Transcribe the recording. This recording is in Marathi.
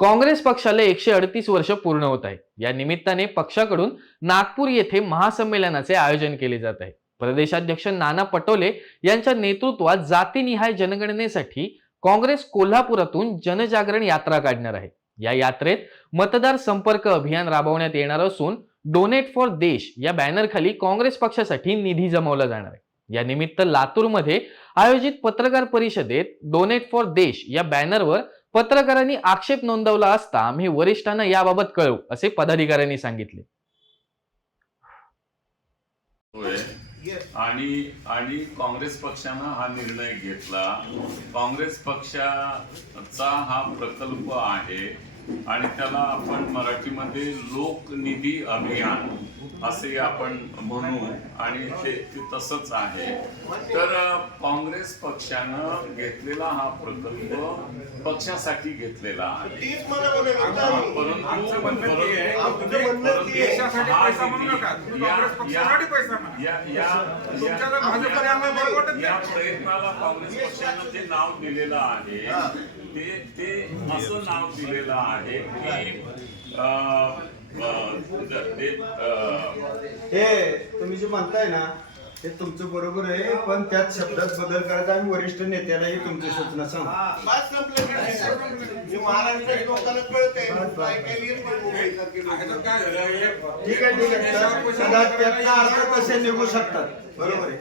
काँग्रेस पक्षाला 138 वर्ष पूर्ण होत आहे. या निमित्ताने पक्षाकडून नागपूर येथे महासंमेलनाचे आयोजन केले जात आहे. प्रदेशाध्यक्ष नाना पटोले यांच्या नेतृत्वात जातीनिहाय जनगणनेसाठी काँग्रेस कोल्हापुरातून जनजागरण यात्रा काढणार आहे. या यात्रेत मतदार संपर्क अभियान राबवण्यात येणार असून डोनेट फॉर देश या बॅनरखाली काँग्रेस पक्षासाठी निधी जमवला जाणार आहे. या निमित्त लातूरमध्ये आयोजित पत्रकार परिषदेत डोनेट फॉर देश या बॅनरवर पत्रकारांनी आक्षेप नोंदवला असता आम्ही वरिष्ठांना याबाबत कळवू असे पदाधिकाऱ्यांनी सांगितले. आणि काँग्रेस पक्षानं हा निर्णय घेतला. काँग्रेस पक्षाचा हा प्रकल्प आहे आणि त्याला आपण मराठीमध्ये लोकनिधी अभियान असे आपण म्हणू आणि ते तसंच आहे. तर काँग्रेस पक्षानं घेतलेला हा प्रकल्प पक्षासाठी घेतलेला आहे. या प्रयत्नाला काँग्रेस पक्षानं जे नाव दिलेलं आहे ते असं नाव दिलेलं आहे की हे तुम्ही जे म्हणताय ना ते तुमचं बरोबर आहे, पण त्यात शब्दात बदल करायचा. आम्ही वरिष्ठ नेत्यालाही तुमची सूचना सांगू. ठीक आहे. त्याचा अर्थ कसे निघू शकतात. बरोबर आहे.